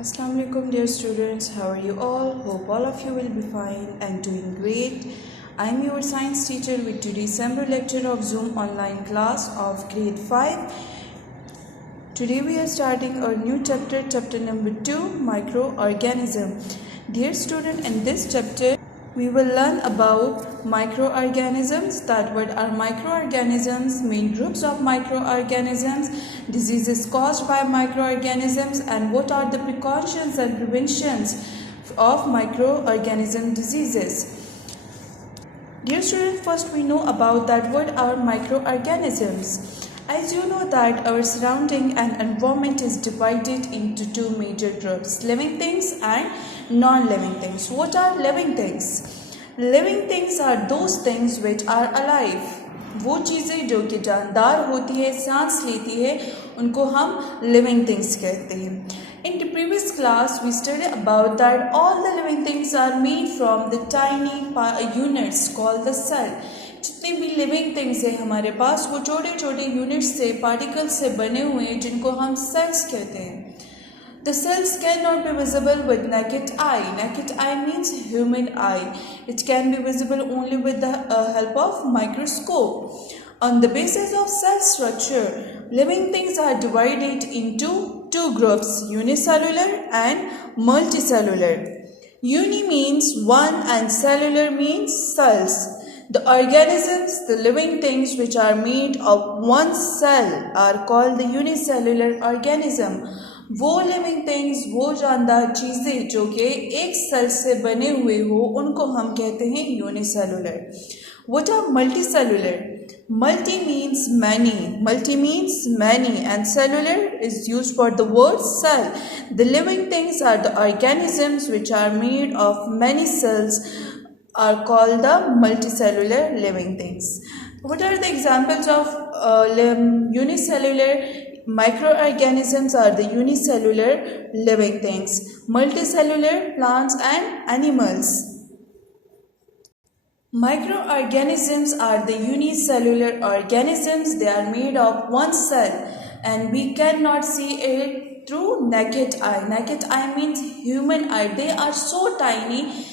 Assalamu alaikum dear students, how are you all? Hope all of you will be fine and doing great. I am your science teacher with today's December lecture of Zoom online class of grade 5. Today we are starting our new chapter number 2, microorganism. Dear student, in this chapter we will learn about microorganisms. That what are microorganisms, main groups of microorganisms, diseases caused by microorganisms, and what are the precautions and preventions of microorganism diseases. Dear students, first we know about that what are microorganisms. As you know that our surrounding and environment is divided into two major groups, living things and non-living things. What are living things? Living things are those things which are alive. वो चीज़ें जो कि जानदार होती है, सांस लेती है, उनको हम living things कहते हैं. In the previous class, we studied about that all the living things are made from the tiny units called the cell. जितने भी लिविंग थिंग्स है हमारे पास वो छोटे छोटे यूनिट्स से पार्टिकल्स से बने हुए हैं जिनको हम सेल्स कहते हैं. The cells cannot be visible with naked eye. Naked eye means human eye. It can be visible only with the help of microscope. On the basis of cell structure, living things are divided into two groups, unicellular and multicellular. Uni means one and cellular means cells. The organisms, the living things which are made of one cell are called the unicellular organism. वो living things, वो जानदार चीज़ें जो कि एक cell से बने हुए हो उनको हम कहते हैं unicellular. What are multicellular? Multi means many. Multi means many and cellular is used for the word cell. The living things are the organisms which are made of many cells are called the multicellular living things. What are the examples of unicellular microorganisms? Are the unicellular living things, multicellular plants and animals. Microorganisms are the unicellular organisms. They are made of one cell and we cannot see it through naked eye. Naked eye means human eye. They are so tiny,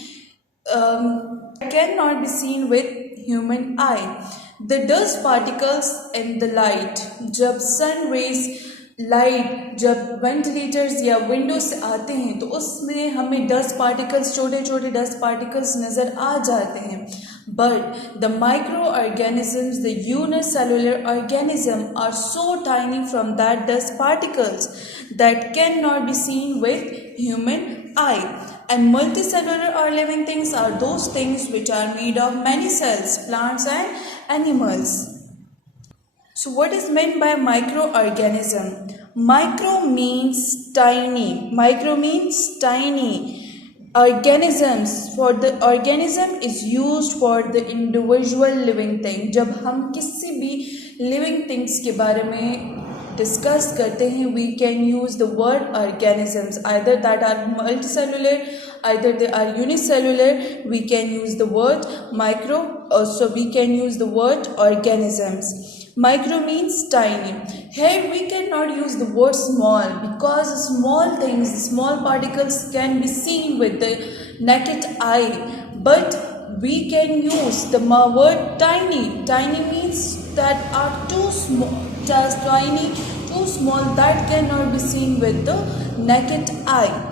cannot be seen with human eye. The dust particles in the light, जब sun rays light जब ventilators या window से आते हैं तो उसमें हमें dust particles, छोटे छोटे डस्ट पार्टिकल्स नज़र आ जाते हैं. But the microorganisms, the unicellular organism are so tiny from that dust particles that cannot be seen with human eye. And multicellular or living things are those things which are made of many cells, plants and animals. So what is meant by microorganism? Micro means tiny. Micro means tiny. Organisms, for the organism is used for the individual living thing. जब हम किसी भी living things के बारे में discuss करते हैं, we can use the word organisms. Either that are multicellular, either they are unicellular. We can use the word micro, so we can use the word organisms. Micro means tiny. Here we cannot use the word small because small things, small particles can be seen with the naked eye. But we can use the word tiny. Tiny means that are too small, just tiny, too small that cannot be seen with the naked eye.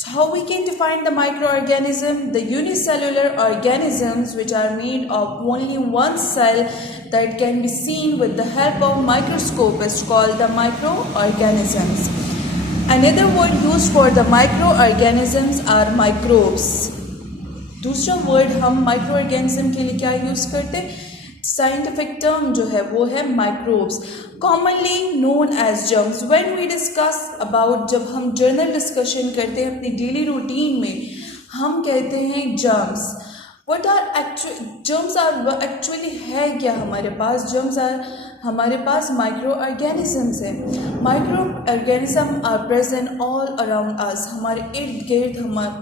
So how we can define the microorganism? The unicellular organisms which are made of only one cell that can be seen with the help of microscope is called the microorganisms. Another word used for the microorganisms are microbes. दूसरा word हम microorganism के लिए क्या use करते हैं? Scientific term जो है वो है microbes, commonly known as germs. When we discuss about, जब हम journal discussion करते हैं अपनी daily routine में, हम कहते हैं germs. What are germs are actually है क्या हमारे पास? Germs are हमारे पास microorganisms हैं. Microorganisms are present all around us. हमारे इर्द गिर्द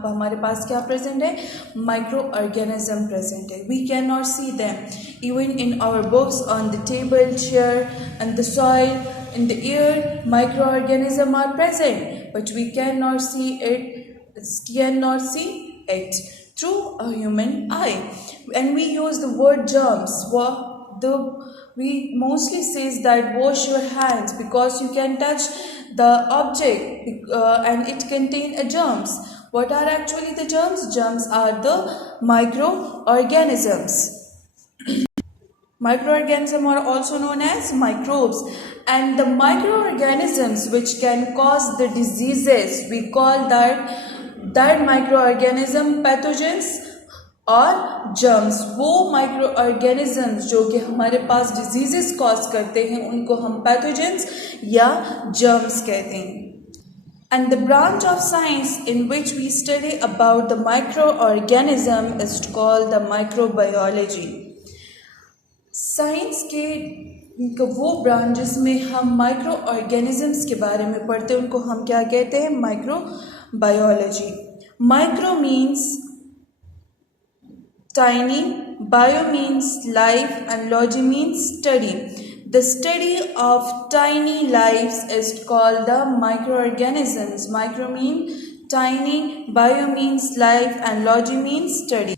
हमारे पास क्या present है? Microorganism present है. We cannot see them even in our books, on the table, chair, and the soil. in the air, microorganisms are present, but we cannot see it through a human eye. And we use the word germs. We mostly says that wash your hands because you can touch the object and it contain a germs. What are actually the germs? Germs are the microorganisms. Microorganisms are also known as microbes, and the microorganisms which can cause the diseases, we call that microorganism pathogens और germs. वो microorganisms जो कि हमारे पास diseases cause करते हैं उनको हम pathogens या germs कहते हैं. And the branch of science in which we study about the microorganism is called the microbiology. Science के वो ब्रांच जिसमें हम माइक्रो ऑर्गेनिजम्स के बारे में पढ़ते हैं उनको हम क्या कहते हैं? Microbiology. Micro means tiny, bio means life and logy means study. The study of tiny lives is called the microorganisms. Micro means tiny, bio means life and logy means study.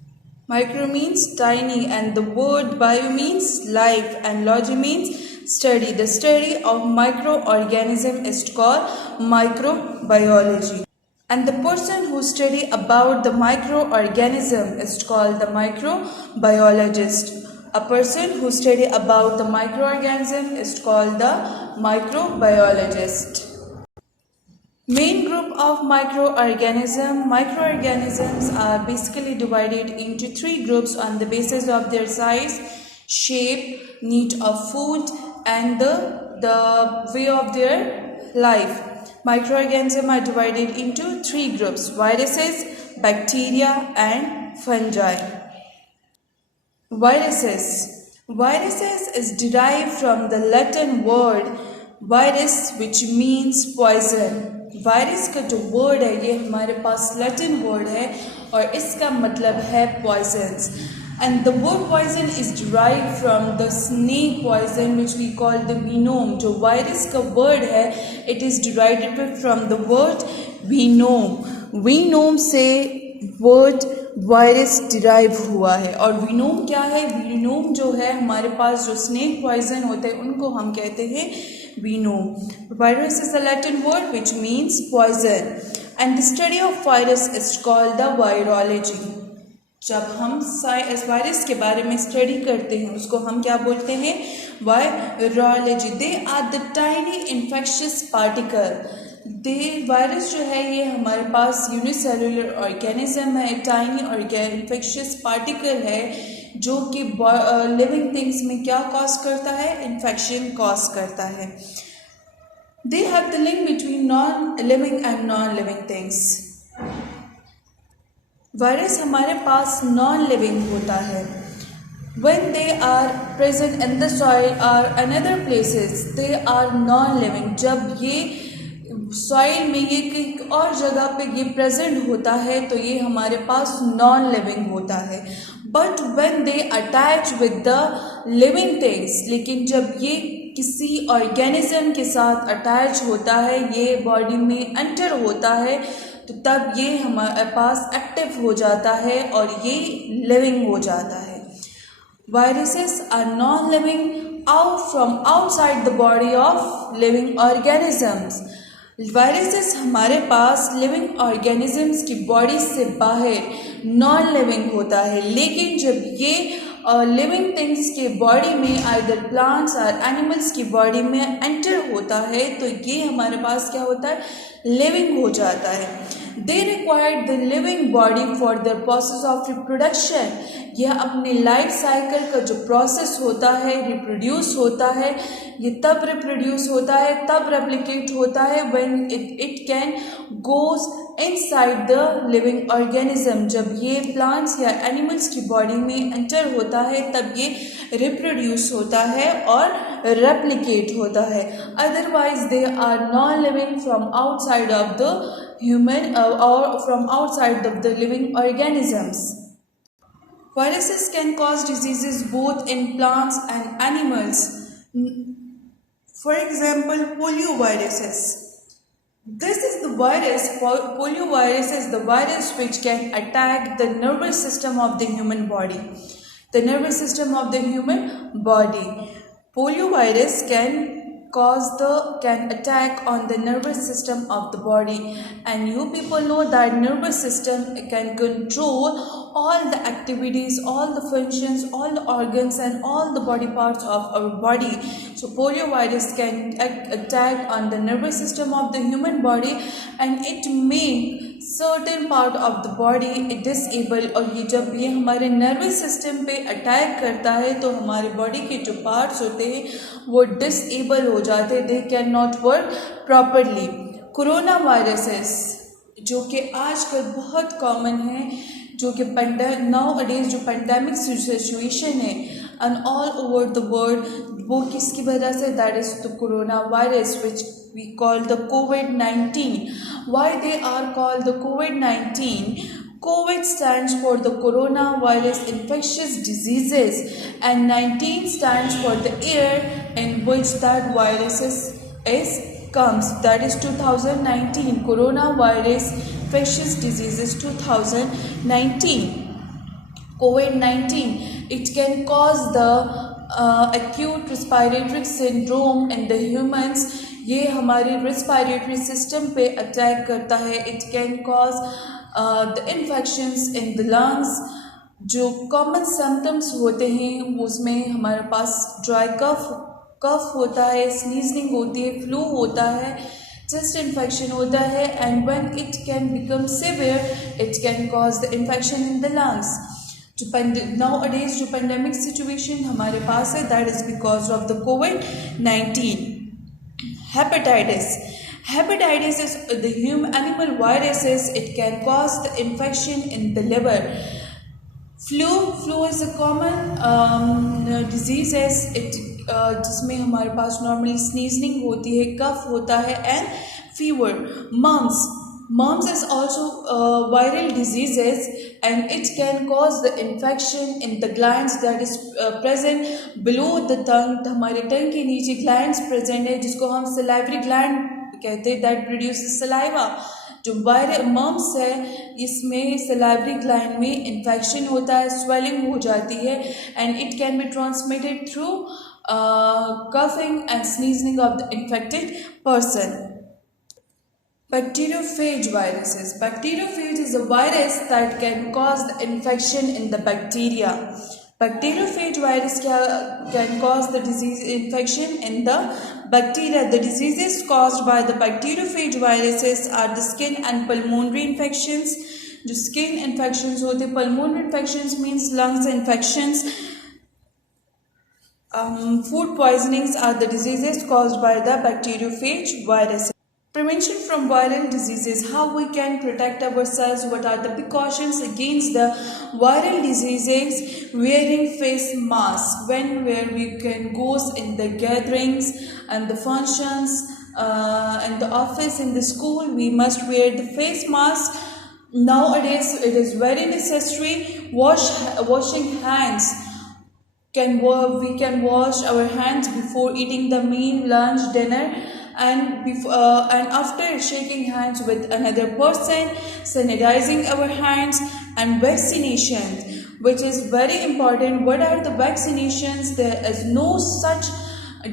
Micro means tiny and the word bio means life and logy means study. The study of microorganism is called microbiology. And the person who study about the microorganism is called the microbiologist. A person who study about the microorganism is called the microbiologist. Main group of microorganisms are basically divided into three groups on the basis of their size, shape, need of food and the way of their life. Microorganisms are divided into three groups: viruses, bacteria and fungi. Viruses is derived from the Latin word virus which means poison. Virus का जो word है ये हमारे पास Latin word है और इसका मतलब है poisons. And the word poison is derived from the snake poison which we call the venom. जो वायरस का वर्ड है it is derived from the word venom. Venom से वर्ड वायरस डिराइव हुआ है. और वीनोम क्या है? वीनोम जो है हमारे पास जो स्नेक पॉइजन होते हैं उनको हम कहते हैं वीनोम. Virus is a Latin word which means poison and the study of virus is called the virology. जब हम इस वायरस के बारे में स्टडी करते हैं उसको हम क्या बोलते हैं? Virology. They are the tiny infectious particle. Virus जो है ये हमारे पास यूनिसेलुलर ऑर्गेनिज्म है, टाइनी इन्फेक्शियस पार्टिकल है जो कि लिविंग थिंग्स में क्या कॉज करता है? इन्फेक्शन कॉज करता है. They have the link between non-living and non-living things. Virus हमारे पास non-living होता है. When they are present in the soil or another places, they are non-living. जब ये सॉइल में ये कहीं और जगह पे ये प्रेजेंट होता है तो ये हमारे पास नॉन लिविंग होता है. But when they attach with the living things, लेकिन जब ये किसी ऑर्गेनिज्म के साथ अटैच होता है, ये बॉडी में एंटर होता है, तो तब ये हमारे पास एक्टिव हो जाता है और ये लिविंग हो जाता है. Viruses are non living from outside the body of living organisms. Viruses हमारे पास लिविंग ऑर्गेनिजम्स की बॉडी से बाहर नॉन लिविंग होता है, लेकिन जब ये लिविंग थिंग्स के बॉडी में आइदर प्लांट्स और एनिमल्स की बॉडी में एंटर होता है तो ये हमारे पास क्या होता है? लिविंग हो जाता है. They required the living body for the process of reproduction. यह अपने लाइफ साइकिल का जो प्रोसेस होता है, रिप्रोड्यूस होता है, ये तब रिप्रोड्यूस होता है, तब रेप्लिकेट होता है when it can goes inside the living organism. जब ये प्लांट्स या एनिमल्स की बॉडी में एंटर होता है तब ये रिप्रोड्यूस होता है और रेप्लिकेट होता है. Otherwise they are non living from outside of the human or from outside of the living organisms. Viruses can cause diseases both in plants and animals. For example, polioviruses. This is the virus, poliovirus is the virus which can attack the nervous system of the human body. The nervous system of the human body. Poliovirus can attack on the nervous system of the body, and you people know that nervous system can control all the activities, all the functions, all the organs and all the body parts of our body. So poliovirus can attack on the nervous system of the human body, and it may certain part of the body disable. और ये हमारे nervous system पे attack करता है तो हमारे body के जो पार्ट्स होते हैं वो डिसेबल हो जाते हैं, they can not work properly. Corona viruses जो कि आजकल बहुत कॉमन है, जो कि नाउ अडेज जो पेंडेमिक सिचुएशन है and all over the world, वो किसकी वजह से, that is the corona virus which we call the COVID-19. Why they are called the COVID-19? COVID stands for the coronavirus infectious diseases, and 19 stands for the year in which that virus is comes. That is 2019. Coronavirus infectious diseases 2019. COVID-19. It can cause the acute respiratory syndrome in the humans. ये हमारे respiratory system पे attack करता है. It can cause the infections in the lungs. जो common symptoms होते हैं उसमें हमारे पास ड्राई कफ होता है, स्नीजिंग होती है, फ्लू होता है, चेस्ट इन्फेक्शन होता है, and when it can become severe it can cause the infection in the lungs. Now अडेज जो पेंडेमिक सिचुएशन हमारे पास है, that is because of the COVID-19. Hepatitis. Hepatitis is the human animal viruses. It can cause the infection in the liver. Flu is a common diseases. जिसमें हमारे पास normally sneezing होती है, कफ होता है and fever. Mumps is also viral diseases, and it can cause the infection in the glands that is present below the tongue. हमारे टंग के नीचे glands present है जिसको हम salivary gland कहते हैं, that produces saliva. जो mumps है इसमें salivary gland में infection होता है, swelling हो जाती है, and it can be transmitted through coughing and sneezing of the infected person. Bacteriophage viruses. Bacteriophage is a virus that can cause the infection in the bacteria. Bacteriophage virus can cause the disease infection in the bacteria. The diseases caused by the bacteriophage viruses are the skin and pulmonary infections. जो skin infections होते, pulmonary infections means lungs infections. Food poisonings are the diseases caused by the bacteriophage viruses. Prevention from viral diseases. How we can protect ourselves? What are the precautions against the viral diseases? Wearing face masks where we can go in the gatherings and the functions, in the office, in the school. We must wear the face mask. Nowadays, it is very necessary. Washing hands. We can wash our hands before eating the meal, lunch, dinner. And after shaking hands with another person, sanitizing our hands, and vaccinations, which is very important. What are the vaccinations? There is no such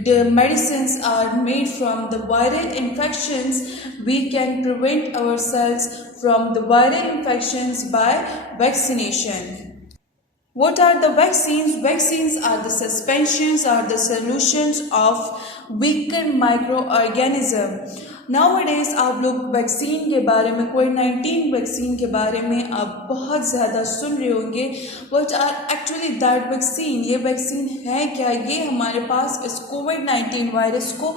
the medicines are made from the viral infections. We can prevent ourselves from the viral infections by vaccination. What are the vaccines? Vaccines are the suspensions, are the solutions of weakened microorganism. Nowadays आप लोग vaccine के बारे में, COVID-19 vaccine के बारे में आप बहुत ज़्यादा सुन रहे होंगे. What are actually that vaccine? ये वैक्सीन है क्या? ये हमारे पास इस COVID-19 वायरस को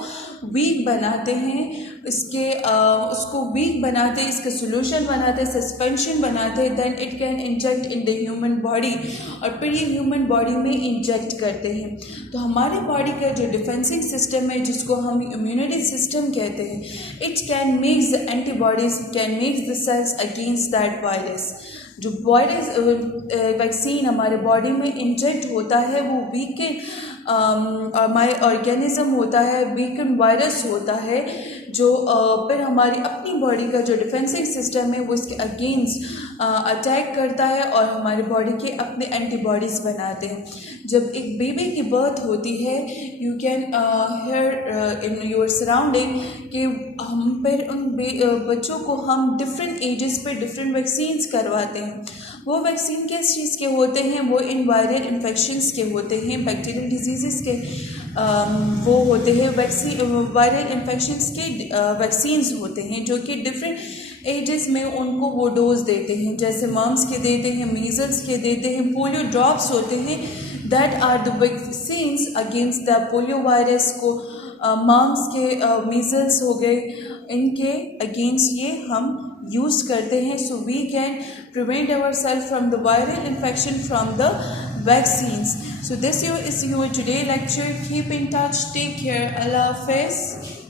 वीक बनाते हैं, उसको वीक बनाते हैं, इसका सोल्यूशन बनाते हैं, सस्पेंशन बनाते हैं, then it can inject in the human body, और फिर ये ह्यूमन बॉडी में इंजेक्ट करते हैं. तो हमारे बॉडी का जो डिफेंसिव सिस्टम है, जिसको हम इम्यूनिटी सिस्टम कहते हैं, it can makes the antibodies, can makes the cells against that virus. जो वायरस वैक्सीन हमारे बॉडी में इंजेक्ट होता है वो हमारे ऑर्गेनिज्म होता है, बीकन वायरस होता है, जो फिर हमारी अपनी बॉडी का जो डिफेंसिव सिस्टम है वो इसके अगेंस्ट अटैक करता है और हमारी बॉडी के अपने एंटीबॉडीज़ बनाते हैं। जब एक बेबी की बर्थ होती है, you can here in your surrounding कि हम फिर उन बच्चों को हम डिफरेंट एजेस पे डिफरेंट वैक्सीन्स करवाते हैं। वो वैक्सीन किस चीज़ के होते हैं? वो इन वायरल इन्फेक्शंस के होते हैं, बैक्टीरियल डिजीज़ के वो होते हैं। वायरल इन्फेक्शंस के वैक्सीन्स होते हैं जो कि डिफरेंट एजेस में उनको वो डोज देते हैं, जैसे मम्स के देते हैं, मीजल्स के देते हैं, पोलियो ड्रॉप्स होते हैं। That are the vaccines against the polio virus को मम्स के मीजल्स हो गए, इनके अगेंस्ट ये हम यूज़ करते हैं। So we can prevent our self from the viral infection from the vaccines. So this is your today lecture. Keep in touch. Take care. Allah Hafiz.